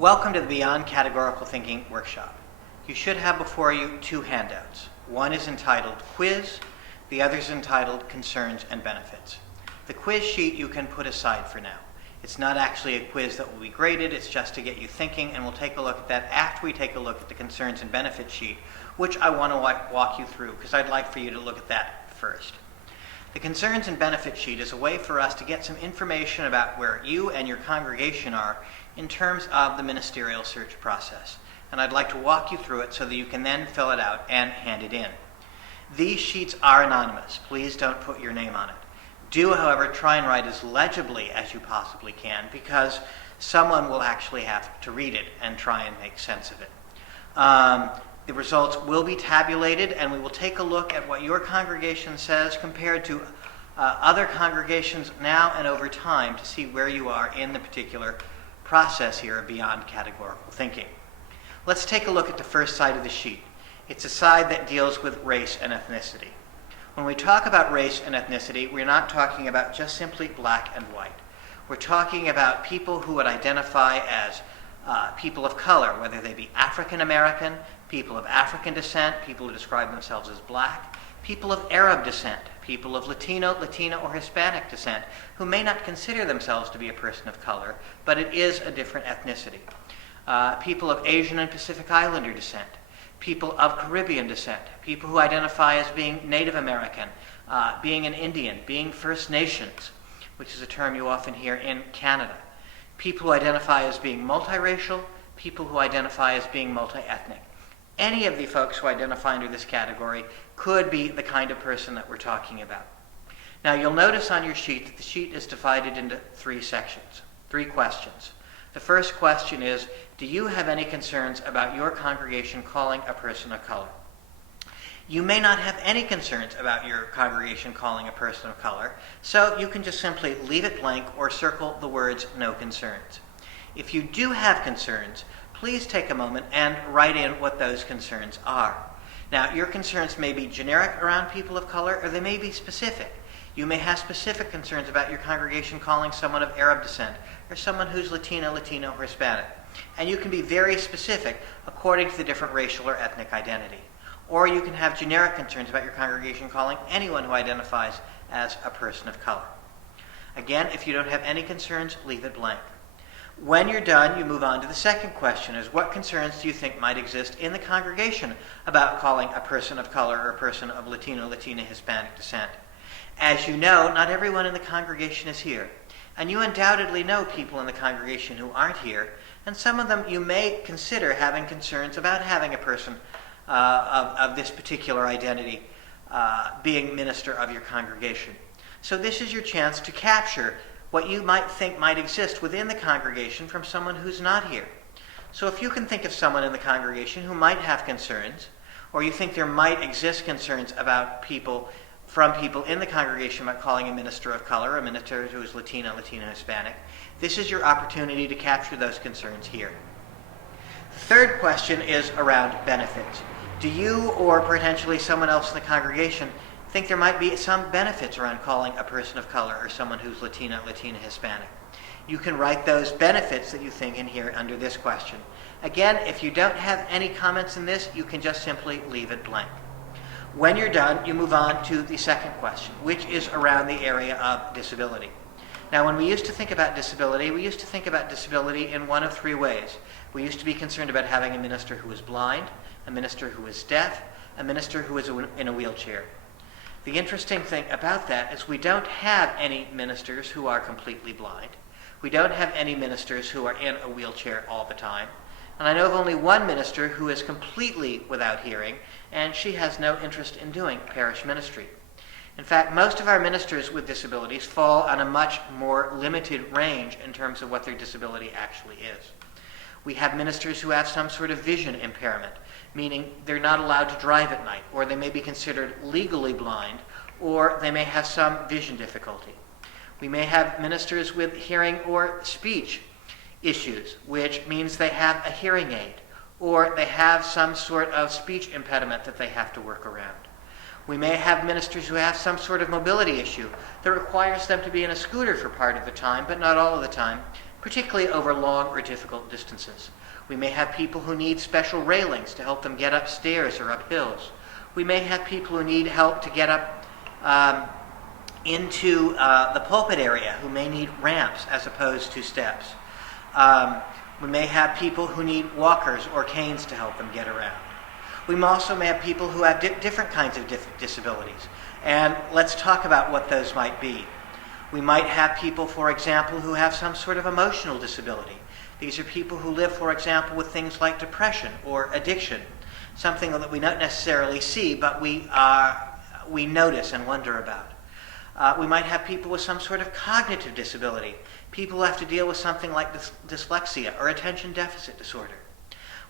Welcome to the Beyond Categorical Thinking workshop. You should have before you two handouts. One is entitled Quiz, the other is entitled Concerns and Benefits. The quiz sheet you can put aside for now. It's not actually a quiz that will be graded, it's just to get you thinking, and we'll take a look at that after we take a look at the Concerns and Benefits sheet, which I want to walk you through because I'd like for you to look at that first. The Concerns and Benefits sheet is a way for us to get some information about where you and your congregation are in terms of the ministerial search process. And I'd like to walk you through it so that you can then fill it out and hand it in. These sheets are anonymous. Please don't put your name on it. Do, however, try and write as legibly as you possibly can because someone will actually have to read it and try and make sense of it. The results will be tabulated, and we will take a look at what your congregation says compared to other congregations now and over time to see where you are in the particular process here of Beyond Categorical Thinking. Let's take a look at the first side of the sheet. It's a side that deals with race and ethnicity. When we talk about race and ethnicity, we're not talking about just simply black and white. We're talking about people who would identify as people of color, whether they be African American, people of African descent, people who describe themselves as black, people of Arab descent, people of Latino, Latina, or Hispanic descent, who may not consider themselves to be a person of color, but it is a different ethnicity. People of Asian and Pacific Islander descent, people of Caribbean descent, people who identify as being Native American, being an Indian, being First Nations, which is a term you often hear in Canada, people who identify as being multiracial, people who identify as being multi-ethnic. Any of the folks who identify under this category could be the kind of person that we're talking about. Now you'll notice on your sheet that the sheet is divided into three sections, three questions. The first question is, do you have any concerns about your congregation calling a person of color? You may not have any concerns about your congregation calling a person of color, so you can just simply leave it blank or circle the words no concerns. If you do have concerns, please take a moment and write in what those concerns are. Now, your concerns may be generic around people of color, or they may be specific. You may have specific concerns about your congregation calling someone of Arab descent, or someone who's Latino, or Hispanic. And you can be very specific according to the different racial or ethnic identity. Or you can have generic concerns about your congregation calling anyone who identifies as a person of color. Again, if you don't have any concerns, leave it blank. When you're done, you move on to the second question, is what concerns do you think might exist in the congregation about calling a person of color or a person of Latino, Latina, Hispanic descent? As you know, not everyone in the congregation is here. And you undoubtedly know people in the congregation who aren't here, and some of them you may consider having concerns about having a person of this particular identity being minister of your congregation. So this is your chance to capture what you might think might exist within the congregation from someone who's not here. So if you can think of someone in the congregation who might have concerns, or you think there might exist concerns about people in the congregation about calling a minister of color, a minister who is Latino, Hispanic, this is your opportunity to capture those concerns here. The third question is around benefits. Do you, or potentially someone else in the congregation, think there might be some benefits around calling a person of color or someone who's Latina, Hispanic? You can write those benefits that you think in here under this question. Again, if you don't have any comments in this, you can just simply leave it blank. When you're done, you move on to the second question, which is around the area of disability. Now, when we used to think about disability, we used to think about disability in one of three ways. We used to be concerned about having a minister who was blind, a minister who was deaf, a minister who was in a wheelchair. The interesting thing about that is we don't have any ministers who are completely blind. We don't have any ministers who are in a wheelchair all the time. And I know of only one minister who is completely without hearing, and she has no interest in doing parish ministry. In fact, most of our ministers with disabilities fall on a much more limited range in terms of what their disability actually is. We have ministers who have some sort of vision impairment, meaning they're not allowed to drive at night, or they may be considered legally blind, or they may have some vision difficulty. We may have ministers with hearing or speech issues, which means they have a hearing aid, or they have some sort of speech impediment that they have to work around. We may have ministers who have some sort of mobility issue that requires them to be in a scooter for part of the time, but not all of the time, particularly over long or difficult distances. We may have people who need special railings to help them get upstairs or up hills. We may have people who need help to get up into the pulpit area who may need ramps as opposed to steps. We may have people who need walkers or canes to help them get around. We also may have people who have different kinds of disabilities. And let's talk about what those might be. We might have people, for example, who have some sort of emotional disability. These are people who live, for example, with things like depression or addiction, something that we don't necessarily see, but we notice and wonder about. We might have people with some sort of cognitive disability, people who have to deal with something like dyslexia or attention deficit disorder.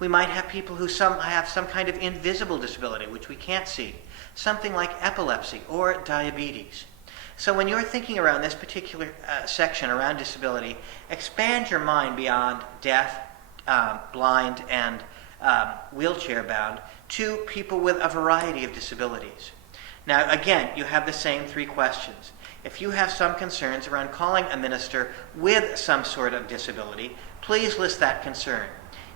We might have people who have some kind of invisible disability, which we can't see, something like epilepsy or diabetes. So when you're thinking around this particular section around disability, expand your mind beyond deaf, blind, and wheelchair-bound to people with a variety of disabilities. Now, again, you have the same three questions. If you have some concerns around calling a minister with some sort of disability, please list that concern.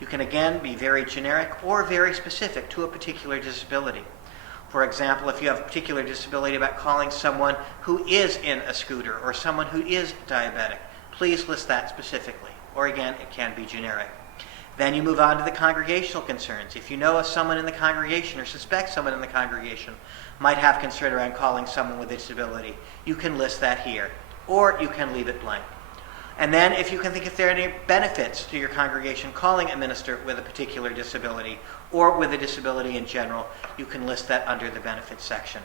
You can, again, be very generic or very specific to a particular disability. For example, if you have a particular disability about calling someone who is in a scooter or someone who is diabetic, please list that specifically. Or again, it can be generic. Then you move on to the congregational concerns. If you know of someone in the congregation or suspect someone in the congregation might have concern around calling someone with a disability, you can list that here. Or you can leave it blank. And then if you can think if there are any benefits to your congregation calling a minister with a particular disability or with a disability in general, you can list that under the benefits section.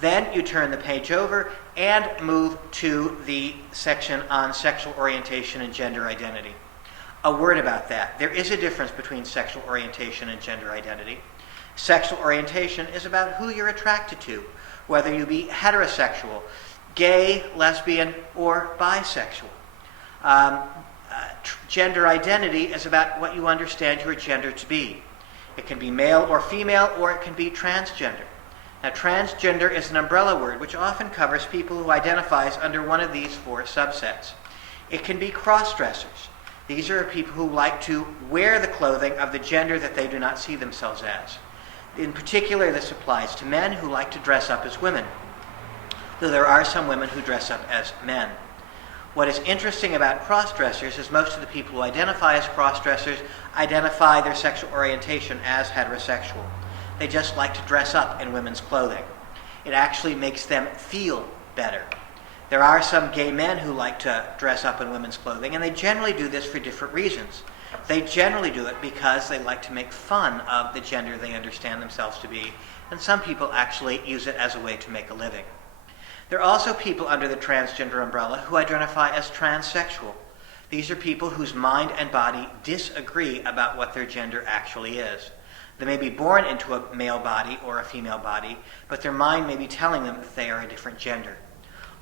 Then you turn the page over and move to the section on sexual orientation and gender identity. A word about that. There is a difference between sexual orientation and gender identity. Sexual orientation is about who you're attracted to, whether you be heterosexual, gay, lesbian, or bisexual. Gender identity is about what you understand your gender to be. It can be male or female, or it can be transgender. Now, transgender is an umbrella word which often covers people who identify under one of these four subsets. It can be cross-dressers. These are people who like to wear the clothing of the gender that they do not see themselves as. In particular, this applies to men who like to dress up as women, though there are some women who dress up as men. What is interesting about cross-dressers is most of the people who identify as cross-dressers identify their sexual orientation as heterosexual. They just like to dress up in women's clothing. It actually makes them feel better. There are some gay men who like to dress up in women's clothing, and they generally do this for different reasons. They generally do it because they like to make fun of the gender they understand themselves to be, and some people actually use it as a way to make a living. There are also people under the transgender umbrella who identify as transsexual. These are people whose mind and body disagree about what their gender actually is. They may be born into a male body or a female body, but their mind may be telling them that they are a different gender.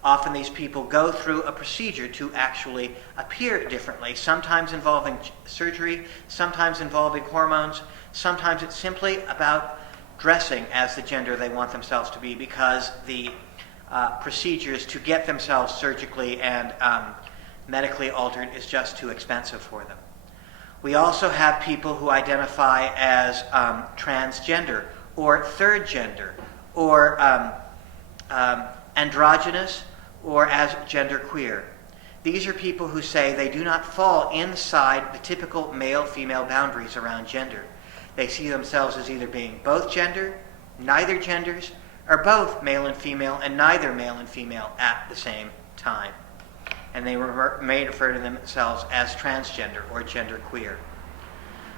Often these people go through a procedure to actually appear differently, sometimes involving surgery, sometimes involving hormones, sometimes it's simply about dressing as the gender they want themselves to be because the procedures to get themselves surgically and medically altered is just too expensive for them. We also have people who identify as transgender or third gender or androgynous or as genderqueer. These are people who say they do not fall inside the typical male-female boundaries around gender. They see themselves as either being both gender, neither genders, or both male and female, and neither male and female at the same time. And they may refer to themselves as transgender or genderqueer.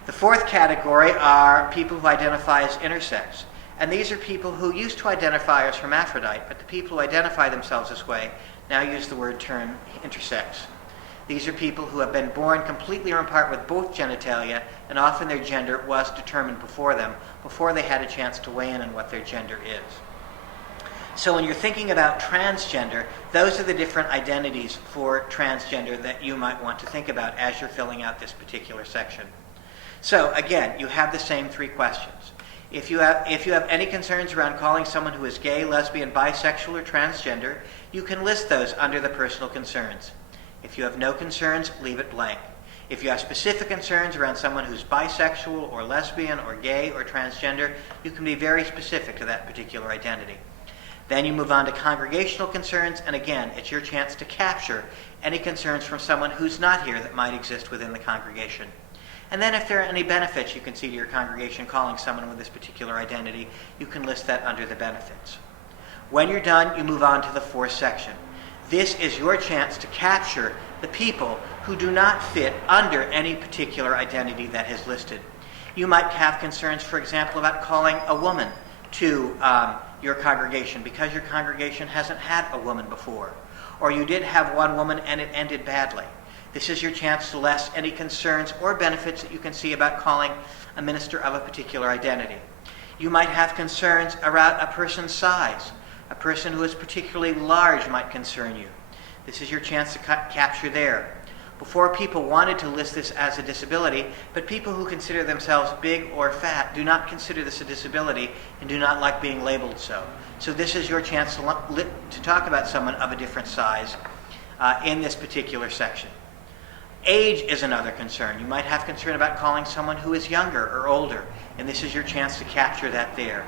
The fourth category are people who identify as intersex. And these are people who used to identify as hermaphrodite, but the people who identify themselves this way now use the term intersex. These are people who have been born completely or in part with both genitalia, and often their gender was determined before they had a chance to weigh in on what their gender is. So when you're thinking about transgender, those are the different identities for transgender that you might want to think about as you're filling out this particular section. So again, you have the same three questions. If you have any concerns around calling someone who is gay, lesbian, bisexual, or transgender, you can list those under the personal concerns. If you have no concerns, leave it blank. If you have specific concerns around someone who's bisexual or lesbian or gay or transgender, you can be very specific to that particular identity. Then you move on to congregational concerns, and again, it's your chance to capture any concerns from someone who's not here that might exist within the congregation. And then if there are any benefits you can see to your congregation calling someone with this particular identity, you can list that under the benefits. When you're done, you move on to the fourth section. This is your chance to capture the people who do not fit under any particular identity that is listed. You might have concerns, for example, about calling a woman to your congregation because your congregation hasn't had a woman before. Or you did have one woman and it ended badly. This is your chance to list any concerns or benefits that you can see about calling a minister of a particular identity. You might have concerns around a person's size. A person who is particularly large might concern you. This is your chance to capture there. Before, people wanted to list this as a disability, but people who consider themselves big or fat do not consider this a disability and do not like being labeled so. So this is your chance to talk about someone of a different size in this particular section. Age is another concern. You might have concern about calling someone who is younger or older, and this is your chance to capture that there.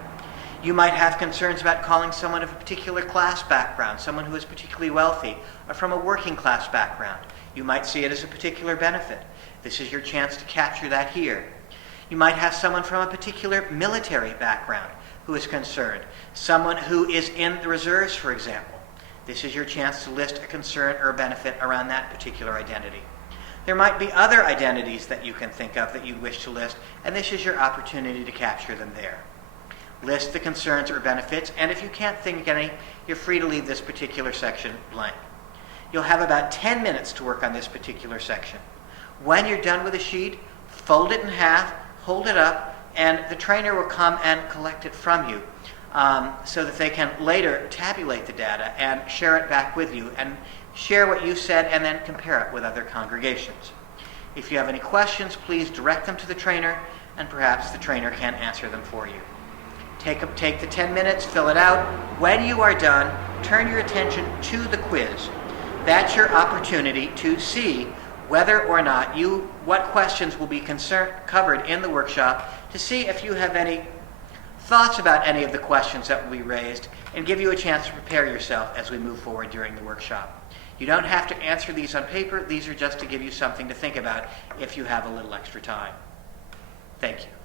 You might have concerns about calling someone of a particular class background, someone who is particularly wealthy, or from a working class background. You might see it as a particular benefit. This is your chance to capture that here. You might have someone from a particular military background who is concerned, someone who is in the reserves, for example. This is your chance to list a concern or a benefit around that particular identity. There might be other identities that you can think of that you wish to list, and this is your opportunity to capture them there. List the concerns or benefits, and if you can't think of any, you're free to leave this particular section blank. You'll have about 10 minutes to work on this particular section. When you're done with the sheet, fold it in half, hold it up, and the trainer will come and collect it from you so that they can later tabulate the data and share it back with you and share what you said and then compare it with other congregations. If you have any questions, please direct them to the trainer, and perhaps the trainer can answer them for you. Take the 10 minutes, fill it out. When you are done, turn your attention to the quiz. That's your opportunity to see whether or not what questions will be covered in the workshop, to see if you have any thoughts about any of the questions that will be raised, and give you a chance to prepare yourself as we move forward during the workshop. You don't have to answer these on paper. These are just to give you something to think about if you have a little extra time. Thank you.